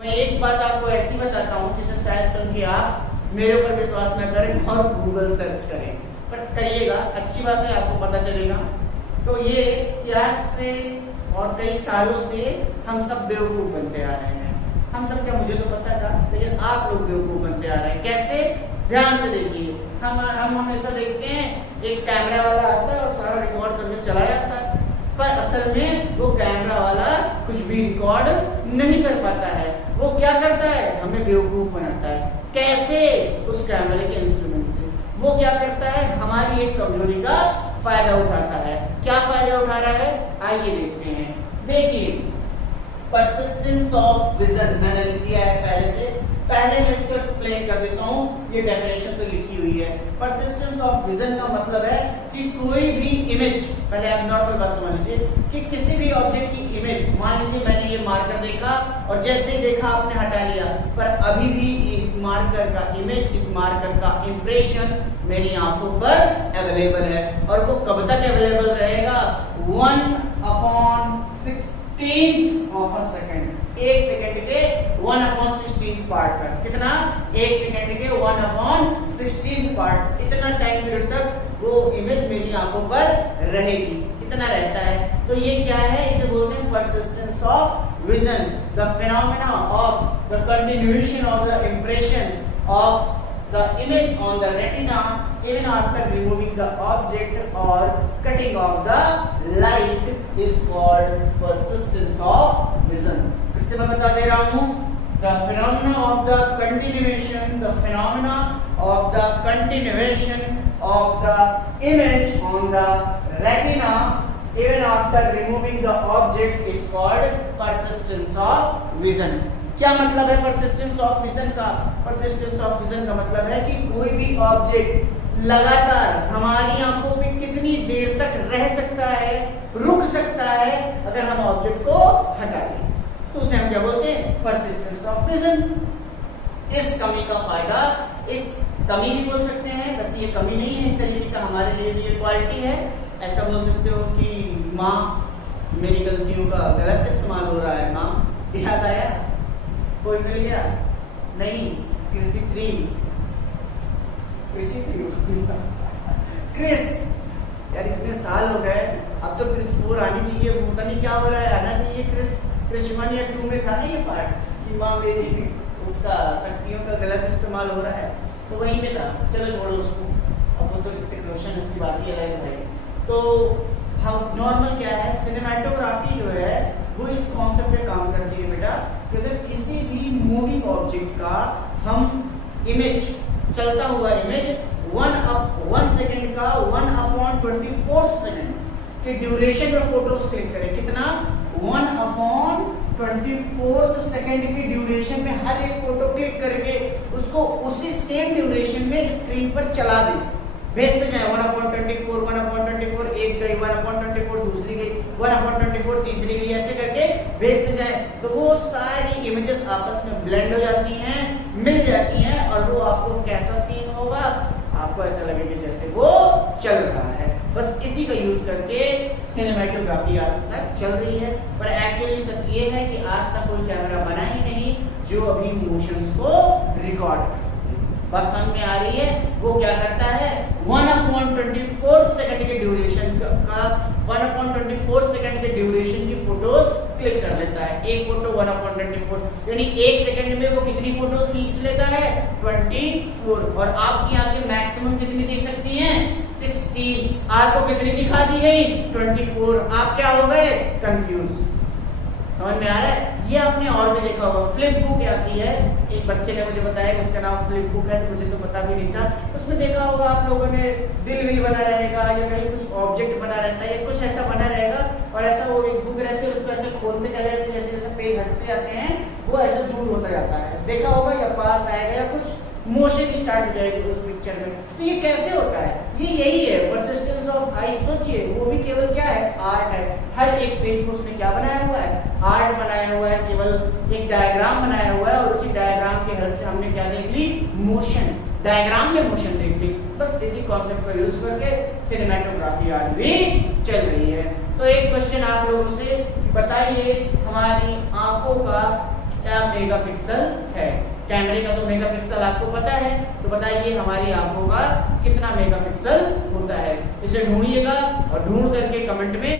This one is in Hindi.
मैं एक बात आपको ऐसी बताता हूँ जिसे शायद सुन के आप मेरे ऊपर विश्वास न करें और गूगल सर्च करें, पर करिएगा, अच्छी बात है, आपको पता चलेगा। तो ये इतिहास से और कई सालों से हम सब बेवकूफ बनते आ रहे हैं। हम सब क्या, मुझे तो पता था, लेकिन आप लोग बेवकूफ बनते आ रहे हैं। कैसे? ध्यान से देखिए। हम हमेशा देखते हैं एक कैमरा वाला आता है और सारा रिकॉर्ड करके चला जाता है, पर असल में वो कैमरा वाला कुछ भी रिकॉर्ड नहीं कर पाता है। वो क्या करता है? हमें बेवकूफ बनाता है। कैसे? उस कैमरे के इंस्ट्रूमेंट से। वो क्या करता है? हमारी एक कमजोरी का फायदा उठाता है। क्या फायदा उठा रहा है? आइए देखते हैं। देखिए, परसिस्टेंस ऑफ विजन मैंने लिख दिया है पहले से। पहले मैं इसको एक्सप्लेन कर देता हूँ, ये डेफिनेशन तो लिखी हुई है। परसिस्टेंस ऑफ विजन का मतलब है कि कोई भी इमेज, पहले आप नॉर्मल बात समझ लीजिए कि किसी भी ऑब्जेक्ट की इमेज, मान लीजिए मैंने ये मार्कर देखा और जैसे ही देखा आपने हटा लिया, पर अभी भी इस मार्कर का इमेज, इस मार्कर का इंप्रेशन मेरी आंखों पर अवेलेबल है। और वो कब तक अवेलेबल रहेगा? 1/16 ऑफ अ सेकेंड। एक सेकंड के 1/16 पार्ट तक। कितना? एक सेकंड के 1/16 पार्ट। इतना टाइम पीरियड तक वो इमेज मेरी आंखों पर रहेगी, इतना रहता है। तो ये क्या है? इसे बोलते हैं persistence of vision, the phenomena of the continuation of the impression of the image on the retina even after removing the object or cutting off the light is called persistence of vision. इससे मैं बता दे रहा हूँ, the phenomena of the continuation, the phenomena of the continuation of the image on the retina even after removing the object is called persistence of vision. क्या मतलब है परसिस्टेंस ऑफ विजन का? परसिस्टेंस ऑफ विजन का मतलब है कि कोई भी ऑब्जेक्ट लगातार हमारी आंखों पे कितनी देर तक रह सकता है, रुक सकता है, अगर हम ऑब्जेक्ट को हटा दें, तो उसे हम क्या बोलते हैं? Persistence of vision. इस कमी का फायदा, इस कमी भी बोल सकते हैं, बस ये कमी नहीं है, एक तरीके का हमारे लिए भी ये क्वालिटी है। ऐसा बोल सकते हो कि माँ, मेरी गलतियों का गलत इस्तेमाल हो रहा है, माँ याद आया? कोई मिल गया? नहीं, कृषि 3 क्रिस, यार इतने साल हो गए, अब तो क्रिस 4 आनी चाहिए। पता नहीं क्या हो रहा है, आना चाहिए क्रिस 1 या 2 में था ना ये पार्ट कि माँ मेरी उसका शक्तियों का गलत इस्तेमाल हो रहा है, तो वहीं पे था। चलो छोड़ो उसको, अब वो तो ऋतिक रोशन, उसकी बात ही अलग है। तो हम नॉर्मल क्या है, सिनेमैटोग्राफी जो है वो इस कॉन्सेप्ट पे काम करती है बेटा कि अगर किसी भी मूविंग ऑब्जेक्ट का हम इमेज, चलता हुआ इमेज 1 सेकंड का 1/24 सेकंड के ड्यूरेशन में फोटोज क्लिक करें। कितना? 1/24 सेकंड की ड्यूरेशन में हर एक फोटो क्लिक करके उसको उसी सेम ड्यूरेशन में स्क्रीन पर चला दें, भेजते जाए। 1/24 एक गई, 1/24 दूसरी गई, 1/24 तीसरी गई, ऐसे करके भेजते जाए, तो वो सारी इमेजेस आपस में ब्लेंड हो जाती हैं, मिल जाती हैं, और वो आपको कैसा सीन होगा? आपको ऐसा लगेगा जैसे वो चल रहा है। बस इसी का यूज करके सिनेमैटोग्राफी आज तक चल रही है, पर एक्चुअली सच ये है कि आज तक कोई कैमरा बना ही नहीं जो अभी इमोशंस को रिकॉर्ड कर सके। बस समझ में आ रही है? वो क्या करता है? 1/24 सेकंड के ड्यूरेशन का 1/24 सेकंड के ड्यूरेशन की फोटोज क्लिक कर लेता है। एक फोटो 1/24, यानी एक सेकंड में वो कितनी फोटोज खींच लेता है? 24। और आपकी आंखें मैक्सिमम कितनी देख सकती हैं? 16। आपको कितनी दिखा दी गई? 24। आप क्या हो गए? कंफ्यूज। समझ में आ रहा है? ये आपने और भी देखा होगा, फ्लिप बुक आती है, एक बच्चे ने मुझे बताया कि उसका नाम फ्लिप बुक है, तो मुझे तो पता भी नहीं था। उसमें देखा होगा आप लोगों ने, दिल विल बना रहेगा या कहीं कुछ ऑब्जेक्ट बना रहता है या कुछ ऐसा बना रहेगा, और ऐसा वो एक बुक रहती है, उसको ऐसे खोलते चले जाते हैं, जैसे जैसे पेज हटते जाते हैं वो ऐसे दूर होता जाता है। देखा होगा, या पास आएगा या कुछ मोशन स्टार्ट हो जाएगी उस पिक्चर में। तो ये कैसे होता है? ये यही है परसिस्टेंस ऑफ आई। सोचिए, वो भी केवल क्या है? आर्ट है। हर एक पेज में उसने क्या बनाया हुआ है? आर्ट बनाया हुआ है, केवल एक डायग्राम बनाया हुआ है, और उसी डायग्राम के हेल्प से हमने क्या देख ली? मोशन। डायग्राम में मोशन देख ली। बस इसी कॉन्सेप्ट को यूज करके सिनेमैटोग्राफी आज भी चल रही है। तो एक क्वेश्चन आप लोगों से, बताइए हमारी आंखों का मेगापिक्सल है। कैमरे का तो मेगापिक्सल आपको पता है, तो बताइए हमारी आंखों का कितना मेगापिक्सल होता है। इसे ढूंढिएगा और ढूंढ करके कमेंट में